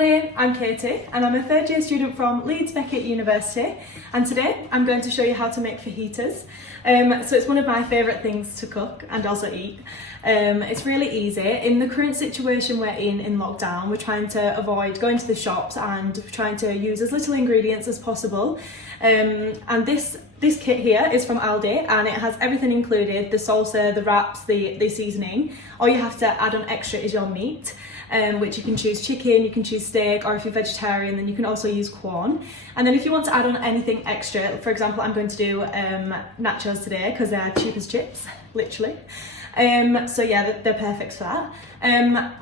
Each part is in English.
everybody, I'm Katie and I'm a third year student from Leeds Beckett University, and today I'm going to show you how to make fajitas. So it's one of my favourite things to cook and also eat. It's really easy. In the current situation we're in lockdown, we're trying to avoid going to the shops and trying to use as little ingredients as possible. And this kit here is from Aldi and it has everything included: the salsa, the wraps, the seasoning. All you have to add on extra is your meat, which you can choose chicken, you can choose steak, or if you're vegetarian then you can also use corn. And then if you want to add on anything extra, for example, I'm going to do nachos today because they're cheap as chips, literally. So yeah, they're perfect for that.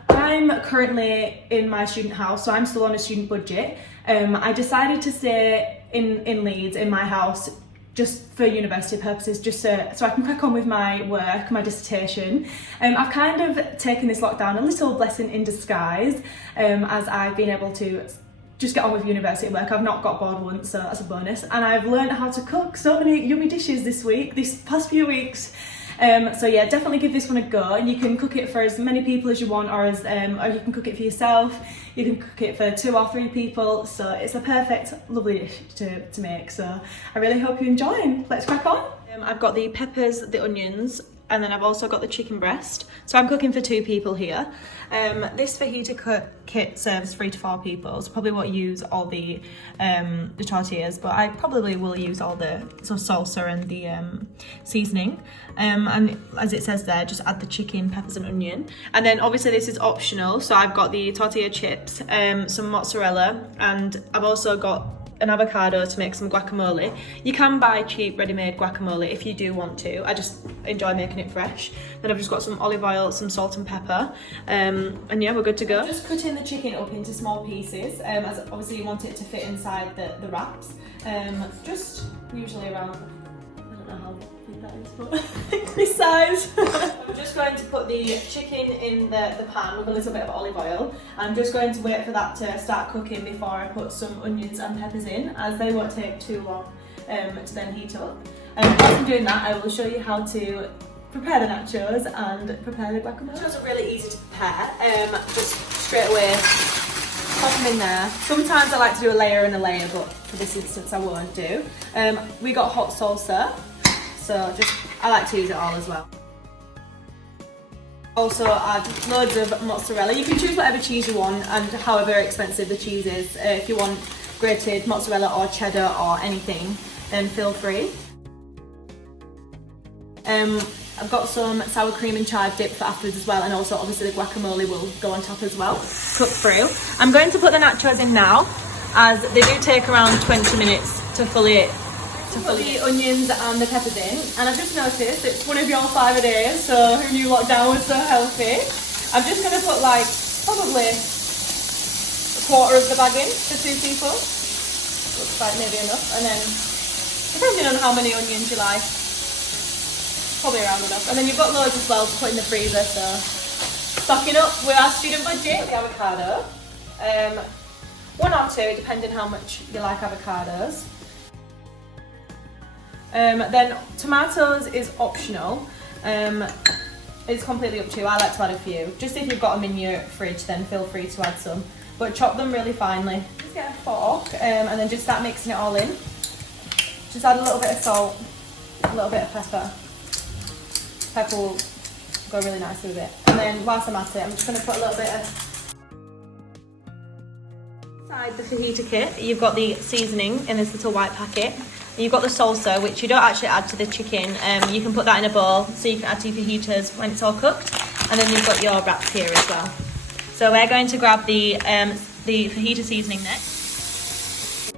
I'm currently in my student house, so I'm still on a student budget. I decided to stay in Leeds, in my house, just for university purposes, just so I can crack on with my work, my dissertation. I've kind of taken this lockdown a little blessing in disguise, as I've been able to just get on with university work. I've not got bored once, so that's a bonus. And I've learned how to cook so many yummy dishes these past few weeks. So yeah, definitely give this one a go, and you can cook it for as many people as you want, or you can cook it for yourself. You can cook it for 2 or 3 people, so it's a perfect, lovely dish to make. So I really hope you enjoy. Let's crack on. I've got the peppers, the onions, and then I've also got the chicken breast. So I'm cooking for 2 people here. This fajita kit serves 3 to 4 people, so probably won't use all the tortillas, but I probably will use all the salsa and the seasoning. And as it says there, just add the chicken, peppers and onion. And then obviously this is optional, so I've got the tortilla chips, some mozzarella, and I've also got an avocado to make some guacamole. You can buy cheap ready-made guacamole if you do want to. I just enjoy making it fresh. Then I've just got some olive oil, some salt and pepper, and yeah, we're good to go. I'm just cutting the chicken up into small pieces, as obviously you want it to fit inside the wraps. Just usually around, I don't know how big that is, but this size. I'm just going to put the chicken in the pan with a little bit of olive oil. I'm just going to wait for that to start cooking before I put some onions and peppers in, as they won't take too long to then heat up. Whilst I'm doing that, I will show you how to prepare the nachos and prepare the guacamole. Nachos are really easy to prepare. Just straight away pop them in there. Sometimes I like to do a layer and a layer, but for this instance I won't do. We got hot salsa, so I like to use it all as well. Also add loads of mozzarella. You can choose whatever cheese you want and however expensive the cheese is. If you want grated mozzarella or cheddar or anything, then feel free. I've got some sour cream and chive dip for afterwards as well, and also obviously the guacamole will go on top as well, cook through. I'm going to put the nachos in now, as they do take around 20 minutes to fully put the onions and the peppers in. And I've just noticed it's one of your 5 a day, so who knew lockdown was so healthy. I'm just going to put like probably a quarter of the bag in for 2 people. Looks like maybe enough, and then depending on how many onions you like, probably around enough. And then you've got loads as well to put in the freezer, so stocking up with our student budget. The avocado, 1 or 2 depending how much you like avocados. Then tomatoes is optional. It's completely up to you. I like to add a few. Just if you've got them in your fridge, then feel free to add some. But chop them really finely. Just get a fork and then just start mixing it all in. Just add a little bit of salt, a little bit of pepper. Pepper will go really nicely with it. And then whilst I'm at it, I'm just going to put a little bit of... Inside the fajita kit, you've got the seasoning in this little white packet. You've got the salsa, which you don't actually add to the chicken. You can put that in a bowl so you can add to your fajitas when it's all cooked. And then you've got your wraps here as well. So we're going to grab the fajita seasoning next.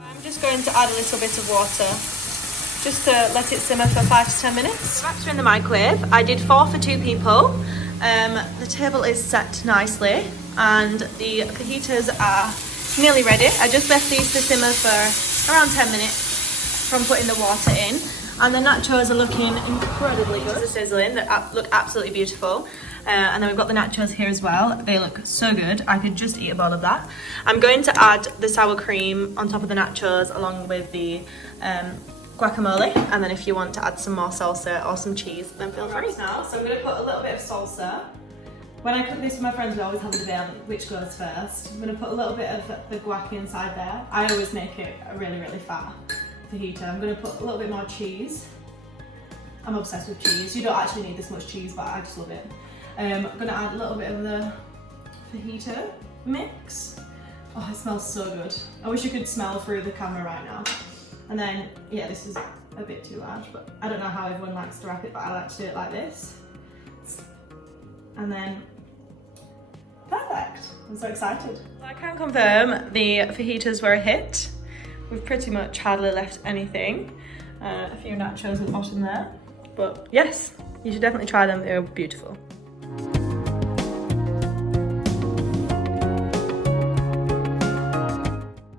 I'm just going to add a little bit of water just to let it simmer for 5 to 10 minutes. The wraps are in the microwave. I did 4 for 2 people. The table is set nicely and the fajitas are nearly ready. I just left these to simmer for around 10 minutes from putting the water in. And the nachos are looking incredibly good. They're sizzling, they look absolutely beautiful. And then we've got the nachos here as well. They look so good. I could just eat a bowl of that. I'm going to add the sour cream on top of the nachos along with the guacamole, and then if you want to add some more salsa or some cheese, then feel free. Now, so I'm going to put a little bit of salsa. When I cook this with my friends, we always have a debate on which goes first. I'm going to put a little bit of the guac inside there. I always make it a really, really fat fajita. I'm going to put a little bit more cheese. I'm obsessed with cheese. You don't actually need this much cheese, but I just love it. I'm going to add a little bit of the fajita mix. Oh, it smells so good. I wish you could smell through the camera right now. And then, yeah, this is a bit too large, but I don't know how everyone likes to wrap it, but I like to do it like this. And then, perfect. I'm so excited. I can confirm the fajitas were a hit. We've pretty much hardly left anything. A few nachos at the bottom there. But yes, you should definitely try them. They're beautiful.